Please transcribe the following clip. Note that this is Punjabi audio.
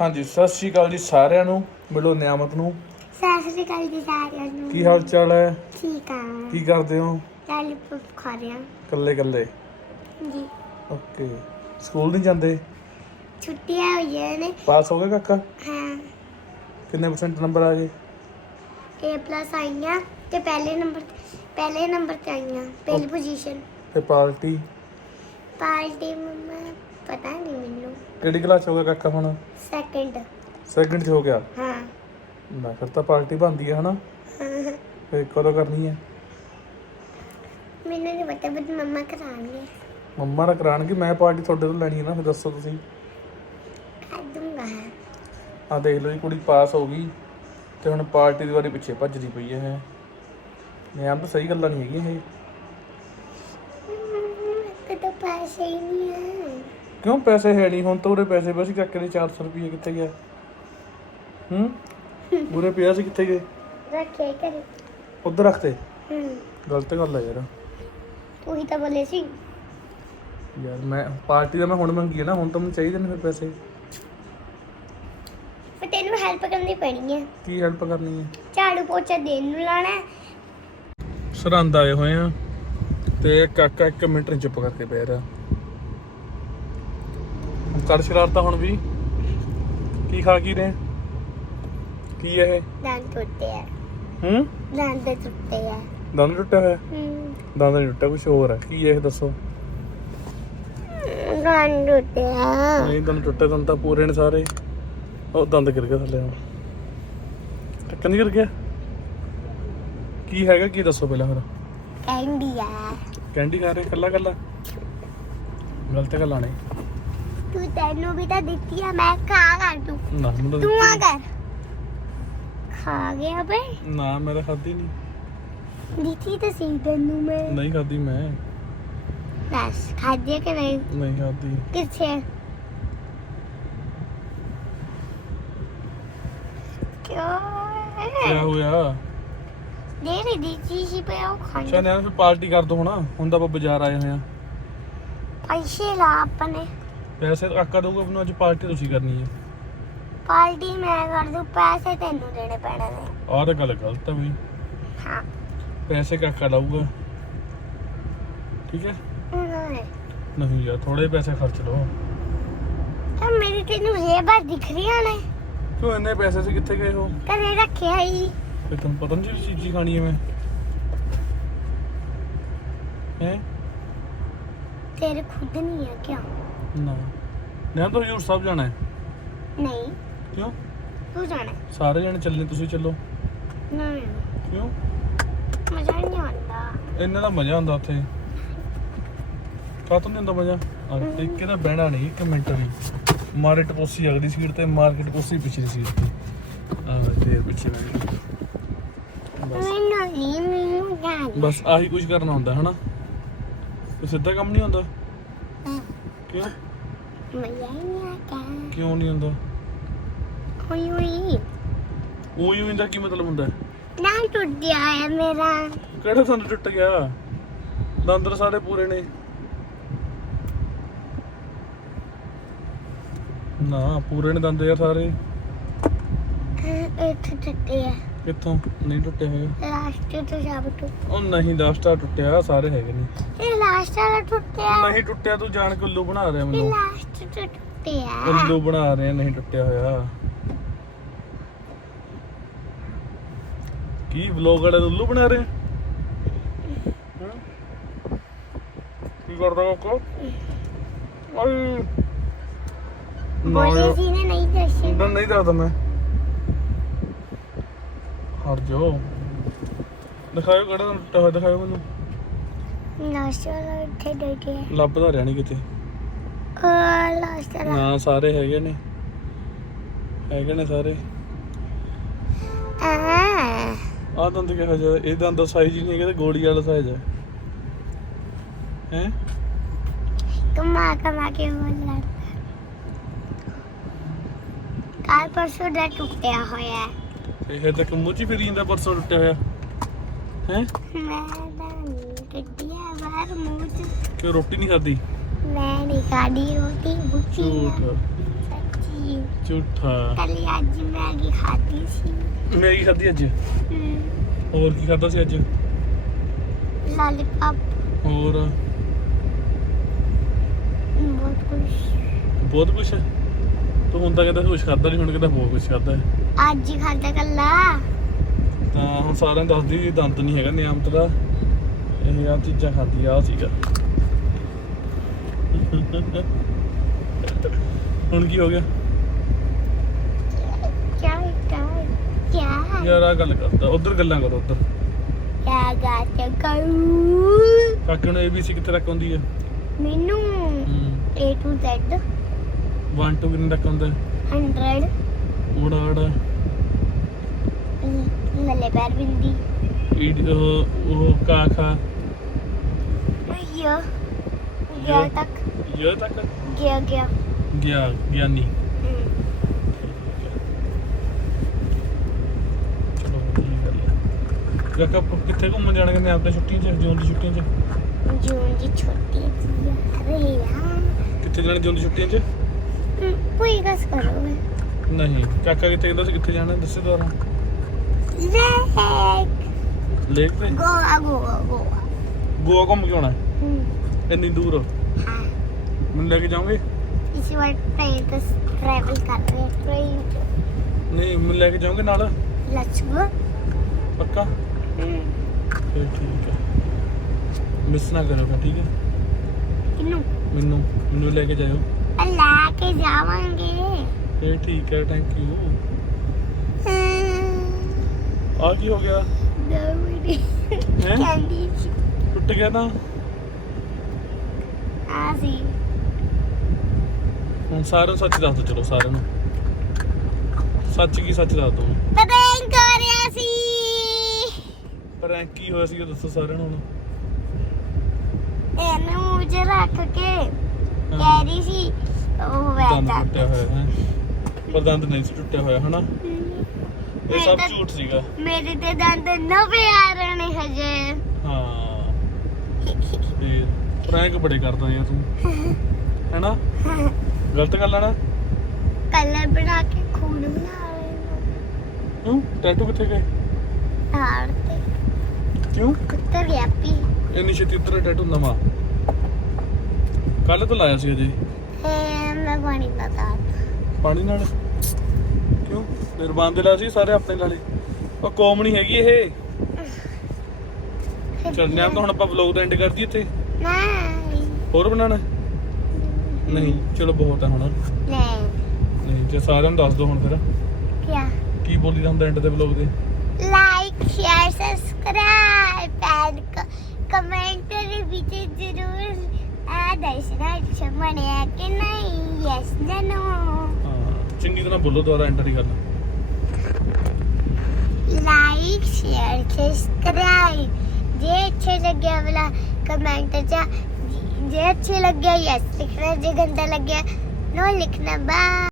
ਹਾਂਜੀ ਸਤਿ ਸ਼੍ਰੀ ਅਕਾਲ ਜੀ ਸਾਰਿਆਂ ਨੂੰ ਮਿਲੋ ਨਿਆਮਤ ਨੂੰ। ਸਤਿ ਸ੍ਰੀ ਅਕਾਲ ਜੀ ਸਾਰਿਆਂ ਨੂੰ। ਕੀ ਹਾਲ ਚਾਲ ਹੈ? ਠੀਕ ਆ। ਕੀ ਕਰਦੇ ਹੋ? ਚੱਲ ਪੁੱਪ ਖਾ ਰਿਆ ਕੱਲੇ ਕੱਲੇ ਜੀ। ਓਕੇ। ਸਕੂਲ ਨਹੀਂ ਜਾਂਦੇ? ਛੁੱਟੀਆਂ ਹੋਈਆਂ ਨੇ। ਪਾਸ ਹੋ ਗਏ ਕਾਕਾ? ਹਾਂ। ਕਿੰਨੇ ਪਰਸੈਂਟ ਨੰਬਰ ਆ ਗਏ? A ਪਲੱਸ ਆਈਆਂ ਤੇ ਪਹਿਲੇ ਨੰਬਰ ਪਹਿਲੇ ਨੰਬਰ ਤੇ ਆਈਆਂ। ਪਹਿਲੀ. ਪੋਜੀਸ਼ਨ ਤੇ ਪਾਰਟੀ? ਪਾਰਟੀ ਮੰਮਾ ਪਤਾ ਨਹੀਂ ਮੈਨੂੰ। ਕਿਹੜੀ ਕਲਾਸ 'ਚ ਹੋ ਗਿਆ ਕਾਕਾ ਹੁਣ? ਸੈਕਿੰਡ ਸੈਕਿੰਡ 'ਚ ਹੋ ਗਿਆ? ਹਾਂ। ਨਾ ਫਿਰ ਤਾਂ ਪਾਰਟੀ ਬਣਦੀ ਹੈ ਹਨਾ? ਹਾਂ। ਫੇ ਕਦੋਂ ਕਰਨੀ ਹੈ ਮੈਨੂੰ ਨਹੀਂ ਪਤਾ ਬਟ ਮੰਮਾ ਕਰਾਣਗੇ ਮੰਮਾ ਨਾਲ ਕਰਾਣਗੇ ਮੈਂ ਪਾਰਟੀ ਤੁਹਾਡੇ ਤੋਂ ਲੈਣੀ ਹੈ ਨਾ ਫਿਰ ਦੱਸੋ ਤੁਸੀਂ। ਕਰ ਦੂੰਗਾ। ਆ ਦੇਖ ਲਓ ਜੀ ਕੁੜੀ ਪਾਸ ਹੋ ਗਈ ਤੇ ਹੁਣ ਪਾਰਟੀ ਦੀ ਵਾਰੀ ਪਿੱਛੇ ਭੱਜਦੀ ਪਈ ਹੈ ਨਿਆਮ ਤਾਂ ਸਹੀ ਗੱਲਾਂ ਨਹੀਂ ਹੈਗੀਆਂ ਇਹ। ਤੇ ਤਾਂ ਪੈਸੇ ਹੀ ਨਹੀਂ ਹੈ ਕਿਉਂ ਪੈਸੇ ਹੈ ਨਹੀਂ ਹੁਣ ਤਾਂ ਉਹਦੇ ਪੈਸੇ ਬਸ ਕਾਕੇ ਦੇ 400 ਰੁਪਏ ਕਿੱਥੇ ਗਿਆ? ਹੂੰ? ਪੂਰੇ ਪਿਆ ਸੀ ਕਿੱਥੇ ਗਏ? ਰੱਖੇ ਕਰ ਉੱਧਰ ਰੱਖਤੇ ਹੂੰ। ਗਲਤ ਗੱਲ ਹੈ ਯਾਰ। ਤੂੰ ਹੀ ਤਾਂ ਬੋਲੇ ਸੀ। ਯਾਰ ਮੈਂ ਪਾਰਟੀ ਦਾ ਮੈਂ ਹੁਣ ਮੰਗੀ ਹੈ ਨਾ ਹੁਣ ਤਾਂ ਮੈਨੂੰ ਚਾਹੀਦੇ ਨੇ ਫਿਰ ਪੈਸੇ। ਪਰ ਤੈਨੂੰ ਹੈਲਪ ਕਰਨੀ ਪੈਣੀ ਹੈ ਕੀ ਹੈਲਪ ਕਰਨੀ ਹੈ ਝਾੜੂ ਪੋਚਾ ਦੇਣ ਨੂੰ ਲਾਣਾ। ਹੈ। ਸਰਹੰਦ ਆਏ ਹੋਏ ਆ। ਤੇ ਕਾਕਾ ਇੱਕ ਮਿੰਟ ਚੁੱਪ ਕਰਕੇ ਬਹਿ ਰਿਹਾ। ਕਰ ਸ਼ਰਾਰਤਾਂ ਹੁਣ ਵੀ। ਕੀ ਖਾ ਕੀ ਰਹੇ ਕੀ ਹੈ ਇਹ? ਦੰਦ ਟੁੱਟੇ ਆ। ਹੂੰ? ਦੰਦ ਟੁੱਟੇ ਆ। ਦੰਦ ਟੁੱਟਿਆ ਹੋਇਆ ਹੂੰ। ਦੰਦ ਨਹੀਂ ਟੁੱਟਿਆ ਕੁਝ ਹੋਰ ਹੈ ਕੀ ਹੈ ਇਹ ਦੱਸੋ? ਦੰਦ ਟੁੱਟੇ ਆ। ਨਹੀਂ ਦੰਦ ਟੁੱਟੇ ਦੰਦ ਤਾਂ ਪੂਰੇ ਨੇ ਸਾਰੇ। ਉਹ ਦੰਦ ਗਿਰ ਗਿਆ ਥੱਲੇ ਹੁਣ। ਟੱਕਣ ਗਿਰ ਗਿਆ? ਕੀ ਹੈਗਾ ਕੀ ਦੱਸੋ ਪਹਿਲਾਂ ਫਿਰ? ਕੈਂਡੀ ਆ। ਕੈਂਡੀ ਖਾ ਰਹੇ ਕੱਲਾ ਕੱਲਾ ਗਲਤ ਗੱਲਾਂ ਨੇ ਤੂੰ ਤੈਨੂੰ ਵੀ ਤਾਂ ਦਿੱਤੀ ਆ ਮੈਂ ਖਾ ਕਰ ਤੂੰ। ਨਾ ਮੈਨੂੰ ਤੂੰ ਆ ਕਰ। ਖਾ ਗਿਆ ਬੇ ਨਾ ਮੇਰਾ ਖਾਦੀ ਨਹੀਂ। ਦਿੱਤੀ ਤਾਂ ਸੀ ਤੈਨੂੰ ਮੈਂ। ਨਹੀਂ ਖਾਦੀ ਮੈਂ। ਬਸ ਖਾਦੀ ਕਿ ਨਹੀਂ? ਨਹੀਂ ਖਾਦੀ ਕਿੱਥੇ ਕਿਉਂ? ਕੀ ਹੋਇਆ? ਦੇ ਰਹੀ ਦਿੱਤੀ ਸੀ ਪੇ ਉਹ ਖਾਣ। ਚਾ ਫਿਰ ਪਾਰਟੀ ਕਰ ਦੋ ਹੁਣ। ਹੁਣ ਤਾਂ ਆਪਾਂ ਬਾਜ਼ਾਰ ਆਏ ਹੋਏ ਆ। ਪੈਸੇ ਲਾ ਆਪਣੇ। ਪੈਸੇ ਕਾਕਾ ਦਊਗਾ ਮੈਨੂੰ ਅੱਜ ਪਾਰਟੀ ਤੁਸੀਂ ਕਰਨੀ ਹੈ। ਪਾਰਟੀ ਮੈਂ ਕਰ ਦੂੰ ਪੈਸੇ ਤੈਨੂੰ ਦੇਣੇ ਪੈਣੇ ਨੇ। ਆਹ ਤਾਂ ਗੱਲ ਗਲਤ ਹੈ ਬਈ। ਹਾਂ। ਪੈਸੇ ਕਾਕਾ ਲਾਊਗਾ। ਠੀਕ ਹੈ? ਨਹੀਂ। ਨਹੀਂ ਯਾਰ ਥੋੜੇ ਪੈਸੇ ਖਰਚ ਲਓ। ਤਾਂ ਮੇਰੀ ਤੈਨੂੰ ਜੇਬਾਂ ਦਿਖ ਰਹੀਆਂ ਨੇ। ਕਿਉਂ ਇੰਨੇ ਪੈਸੇ ਸੀ ਕਿੱਥੇ ਗਏ ਹੋ ਘਰੇ ਰੱਖਿਆ ਹੀ। ਫਿਰ ਤੁਹਾਨੂੰ ਪਤਾ ਨਹੀਂ ਜਿਹੜੀ ਚੀਜ਼ੀ ਖਾਣੀ ਹੈ ਮੈਂ। ਹੈ? ਤੇਰੇ ਖੁਦ ਨਹੀਂ ਹੈ ਕਿਆ ਨਾ। ਨਿਆਂ ਤਾਂ ਹਜੂਰ ਸਾਹਿਬ ਜਾਣਾ ਹੈ? ਨਹੀਂ। ਕਿਉਂ? ਤੂੰ ਜਾਣਾ? ਸਾਰੇ ਜਣੇ ਚੱਲਣੇ ਤੁਸੀਂ ਚੱਲੋ। ਨਹੀਂ ਕਿਉਂ? ਮਜ਼ਾ ਨਹੀਂ ਆਉਂਦਾ। ਇੰਨਾ ਦਾ ਮਜ਼ਾ ਆਉਂਦਾ ਉੱਥੇ। ਕਾਹਤੋਂ ਨਹੀਂ ਹੁੰਦਾ ਮਜ਼ਾ? ਆ ਦੇਖ ਕੇ ਤਾਂ ਬਹਿਣਾ ਨਹੀਂ ਇੱਕ ਮਿੰਟ ਵੀ। ਮਾਰੇ ਟਪੋਸੀ ਅਗਲੀ ਸੀਟ ਤੇ ਮਾਰਕੀਟ ਟਪੋਸੀ ਪਿਛਲੀ ਸੀਟ ਤੇ। ਆ ਫੇਰ ਪਿੱਛੇ ਬਹਿ ਗਏ। ਬਸ। ਮੈਨੂੰ ਨਹੀਂ ਮੈਨੂੰ ਜਾਣਾ ਬਸ ਆਹੀ ਕੁਝ ਕਰਨਾ ਹੁੰਦਾ ਹਨਾ? ਕੋਈ ਸਿੱਧਾ ਕੰਮ ਨਹੀਂ ਹੁੰਦਾ? ਕਿਉਂ? ਮਜ਼ਾ ਹੀ ਨਹੀਂ ਆਉਂਦਾ। ਕਿਉਂ ਨਹੀਂ ਹੁੰਦਾ? ਹੋਈ ਹੋਈ ਉਹੀ ਉਹੀ ਦਾ ਕੀ ਮਤਲਬ ਹੁੰਦਾ? ਹੈ? ਨਾ ਟੁੱਟ ਗਿਆ ਹੈ ਮੇਰਾ। ਕਿਹੜਾ ਦੰਦ ਟੁੱਟ ਗਿਆ? ਦੰਦ ਤਾਂ ਸਾਰੇ ਪੂਰੇ ਨੇ। ਨਾ ਪੂਰੇ ਨੇ ਦੰਦ ਯਾਰ ਸਾਰੇ। ਇੱਥੇ ਟੁੱਟੇ ਹੈ ਕਿੱਥੋਂ? ਨਹੀਂ ਟੁੱਟੇ ਹੋਏ। ਲਾਸਟ ਤੋਂ ਸਭ ਤੋਂ ਉਹ ਨਹੀਂ ਦਸਤਾ ਟੁੱਟਿਆ ਸਾਰੇ ਹੈਗੇ ਨੇ। ਇਹ ਲਾਸਟ ਵਾਲਾ ਟੁੱਟਿਆ। ਨਹੀਂ ਟੁੱਟਿਆ ਤੂੰ ਜਾਣ ਕੇ ਉੱਲੂ ਬਣਾ ਰਿਹਾ ਇਹ ਮੈਨੂੰ ਲਾਸਟ ਤੋਂ ਟੁੱਟਿਆ। ਉੱਲੂ ਬਣਾ ਰਿਹਾ ਨਹੀਂ ਟੁੱਟਿਆ ਹੋਇਆ। ਕੀ ਵਲੋਗ ਵਾਲੇ ਉੱਲੂ ਬਣਾ ਰਹੇ? ਹੈਂ? ਕੀ ਕਰਦਾ ਕੋਕੋ ਆਈ ਨਾ ਬੋਲੇ ਯਾਰ, ਸੀ ਨੇ ਨਹੀਂ ਦੱਸੇ ਨਾ ਨਹੀਂ ਦੱਸਦਾ ਮੈਂ। ਹਟ ਜਾਓ। ਦਿਖਾਓ ਕਿਹੜਾ ਹੋਇਆ ਦਿਖਾਓ ਮੈਨੂੰ। ਵਾਲਾ ਇੱਥੇ ਡਿੱਗਿਆ ਲੱਭਦਾ ਰਿਹਾ ਨਹੀਂ ਕਿਤੇ। ਆ ਲਾਸਟ ਵਾਲਾ। ਨਾ ਸਾਰੇ ਹੈਗੇ ਨੇ। ਹੈਗੇ ਨੇ ਸਾਰੇ। ਆ ਆਹ ਦੰਦ ਕਿਹੋ ਜਿਹਾ ਇਹ ਦੰਦ ਦਾ ਸਾਈਜ਼ ਹੀ ਨਹੀਂ ਹੈਗਾ ਤੇ ਗੋਲੀ ਵਾਲਾ ਸਾਈਜ਼ ਹੈ ਹੈ? ਕਮਾ ਕਮਾ ਕੇ ਉਹ ਲੜਦਾ ਕਾਲ ਪਰਸੋਂ ਦਾ ਟੁੱਟਿਆ ਹੋਇਆ। ਹੈ ਇਹ ਤੱਕ ਮੁੱਚੀ ਫਿਰੀ ਜਾਂਦਾ ਪਰਸੋਂ ਟੁੱਟਿਆ ਹੋਇਆ। ਹੈ? ਮੈਂ ਤਾਂ ਕੱਢਿਆ ਬਾਹਰ ਮੂੰਹ ਚ ਕਿ ਰੋਟੀ ਨਹੀਂ ਖਾਦੀ ਮੈਂ ਨਹੀਂ ਖਾਦੀ ਰੋਟੀ ਭੁੱਖੀ ਝੂਠ। ਸੱਚੀ ਸੀ ਝੂਠਾ। ਕੱਲ ਅੱਜ ਮੈਗੀ ਖਾਧੀ ਸੀ ਮੈਗੀ ਖਾਧੀ ਅੱਜ। ਹੋਰ ਕੀ ਖਾਧਾ ਸੀ ਅੱਜ? ਲਾਲੀਪਾਪ ਹੋਰ? ਬਹੁਤ ਕੁਝ ਬਹੁਤ ਕੁਛ? ਤੂੰ ਹੁੰਦਾ ਕਹਿੰਦਾ ਨਹੀਂ ਹੁਣ ਕਹਿੰਦਾ ਬਹੁਤ ਖਾਧਾ। ਹੈ ਅੱਜ ਹੀ ਖਾਧਾ ਕੱਲਾ ਤਾਂ ਹੁਣ ਸਾਰਿਆਂ ਨੂੰ ਦੱਸਦੀ ਵੀ ਦੰਦ ਨਹੀਂ ਹੈਗਾ ਨਿਆਮਤ ਦਾ। ਇਹ ਆ ਚੀਜ਼ਾਂ ਖਾਧੀ ਆ ਸੀਗਾ। ਹੁਣ ਕੀ ਹੋ ਗਿਆ? ਕਿਆ ਕਿਆ ਕਿਆ? ਯਾਰ ਆ ਗੱਲ ਕਰਦਾ ਉਧਰ ਗੱਲਾਂ ਕਰੋ ਉਧਰ। ਕਿਆ ਗਾਤੇ ਕਰੂ ਕਾਕੇ ਨੂੰ ABC ਕਿੱਥੇ ਤੱਕ ਆਉਂਦੀ ਹੈ? ਮੈਨੂੰ? A to Z 1 2 ਕਿੰਨੇ ਤੱਕ ਆਉਂਦਾ 100 ਊੜਾ ਊੜਾ ਚਲੋ ਵਧੀਆ ਗੱਲ ਹੈ ਕਾਕਾ ਆਪਾਂ ਕਿੱਥੇ ਘੁੰਮਣ ਜਾਣਾ ਕਹਿੰਦੇ ਆਪਣੇ ਛੁੱਟੀਆਂ 'ਚ ਜੂਨ ਦੀ ਛੁੱਟੀਆਂ 'ਚ? ਜੂਨ ਦੀ ਛੋਟੀ ਜੀ ਅਰੇ ਯਾਰ। ਕਿੱਥੇ ਜਾਣਾ ਜੂਨ ਦੀ ਛੁੱਟੀਆਂ 'ਚ? ਕੋਈ ਕਸ ਕਰੋਗੇ ਨਹੀਂ ਕਾਕਾ ਕਿੱਥੇ ਕਹਿੰਦਾ ਸੀ ਕਿੱਥੇ ਜਾਣਾ? ਦੱਸੇ ਲੈਕ ਲੇਕ ਤੇ ਗੋਆ ਗੋਆ ਗੋਆ ਗੋਆ ਘੁੰਮ ਕੇ ਆਉਣਾ? ਇੰਨੀ ਦੂਰ? ਹਾਂ। ਮੈਨੂੰ ਲੈ ਕੇ ਜਾਓਗੇ? ਇਸ ਵਾਰ ਟ੍ਰੇਨ ਤੇ ਟਰੈਵਲ ਕਰ ਰਹੇ ਟ੍ਰੇਨ ਨਹੀਂ ਮੈਨੂੰ ਲੈ ਕੇ ਜਾਓਗੇ ਨਾਲ? ਲੈਟਸ ਗੋ ਪੱਕਾ? ਫਿਰ ਠੀਕ ਹੈ ਮਿਸ ਨਾ ਕਰੋ ਫਿਰ, ਠੀਕ ਹੈ ਕਿਨੂੰ? ਮੈਨੂੰ ਮੈਨੂੰ ਲੈ ਕੇ ਜਾਇਓ। ਲੈ ਕੇ ਜਾਵਾਂਗੇ। ਇਹ ਠੀਕ ਹੈ ਥੈਂਕ ਯੂ ਆ ਕੀ ਹੋ ਗਿਆ? ਦਵੜੀ ਹੈਂ? ਕੈਂਡੀ ਟੁੱਟ ਗਿਆ ਤਾਂ? ਆ ਸੀ ਹੁਣ ਸਾਰਿਆਂ ਨੂੰ ਸੱਚ ਦੱਸ ਦੋ ਚਲੋ ਸਾਰਿਆਂ ਨੂੰ। ਸੱਚ ਕੀ ਸੱਚ ਦੱਸ ਦੋ ਪ੍ਰੈਂਕ ਕਰ ਰਿਹਾ ਸੀ। ਪ੍ਰੈਂਕ ਕੀ ਹੋਇਆ ਸੀ ਉਹ ਦੱਸੋ ਸਾਰਿਆਂ ਨੂੰ ਹੁਣ। ਇਹਨੂੰ ਮੁਝੇ ਰੱਖ ਕੇ। ਕਹਿ ਰਹੀ ਸੀ ਉਹ ਦੰਦ ਵੈਦਾ ਟੁੱਟਿਆ ਹੋਇਆ ਹੈ। ਪਰ ਦੰਦ ਨਹੀਂ ਸੀ ਟੁੱਟਿਆ ਹੋਇਆ ਹਨਾ? ਇਹ ਸਭ ਮੈਂ ਤਾਂ- ਝੂਠ ਸੀਗਾ। ਮੇਰੇ ਤੇ ਦੰਦ ਨਵੇਂ ਆ ਰਹੇ ਨੇ ਹਜੇ। ਹਾਂ। ਤੇ ਪ੍ਰੈਂਕ ਬੜੇ ਕਰਦਾ ਯਾਰ ਤੂੰ। ਹੈਨਾ? ਗਲਤ ਗੱਲ ਆ ਨਾ ਕਲਰ ਬਣਾ ਕੇ ਖੂਨ ਬਣਾ ਰਹੇ ਨੇ। ਕਿਉਂ? ਟੈਟੂ ਕਿੱਥੇ ਗਏ? ਹਾਰ ਤੇ। ਕਿਉਂ? ਕੁੱਤਰ ਗਿਆ ਪੀ। ਇੰਨੀ ਛੇਤੀ ਉੱਤਰ ਟੈਟੂ ਨਵਾਂ। ਕੱਲ ਤੋਂ ਲਾਇਆ ਸੀ ਅਜੇ। ਇਹ ਮੈਂ ਪਾਣੀ ਪਤਾ ਪਾਣੀ ਨਾਲ? ਕਿਉਂ? ਨਿਰਬਾਨ ਦੇ ਲਾ ਸੀ ਸਾਰੇ ਆਪਣੇ ਲਾਲੇ। ਉਹ ਕੌਮ ਨਹੀਂ ਹੈਗੀ ਇਹ। ਚੱਲ ਨਿਆਮ ਤਾਂ ਹੁਣ ਆਪਾਂ ਵਲੌਗ ਦਾ ਐਂਡ ਕਰ ਦਈਏ ਇੱਥੇ। ਨਹੀਂ ਹੋਰ ਬਣਾਣਾ ਨਹੀਂ ਚਲੋ ਬਹੁਤ ਹੈ ਹੁਣ। ਨਹੀਂ ਨਹੀਂ ਜੇ ਸਾਰਿਆਂ ਨੂੰ ਦੱਸ ਦੋ ਹੁਣ ਫਿਰ। ਕਿਆ? ਕੀ ਬੋਲੀ ਦਾ ਹੁੰਦਾ ਐਂਡ ਦੇ? ਵਲੌਗ ਦੇ like share subscribe and comment ਵਿੱਚ ਜ਼ਰੂਰ ਆ ਦੱਸਣਾ ਬਣਿਆ ਕਿ ਨਹੀਂ? ਯੈਸ ਜਾਂ ਨੋ ਚੰਗੀ ਤਰ੍ਹਾਂ ਬੋਲੋ, ਦੁਬਾਰਾ ਐਂਟਰ ਹੀ ਕਰਨਾ। ਲਾਈਕ ਸ਼ੇਅਰ ਸਬਸਕ੍ਰਾਈਬ ਜੇ ਅੱਛੇ ਲੱਗਿਆ ਵਾਲਾ ਕਮੈਂਟ ਚ ਜੇ ਅੱਛੇ ਲੱਗਿਆ ਯੈਸ ਲਿਖਣਾ, ਜੇ ਗੰਦਾ ਲੱਗਿਆ ਨੋ ਲਿਖਣਾ ਬਾਏ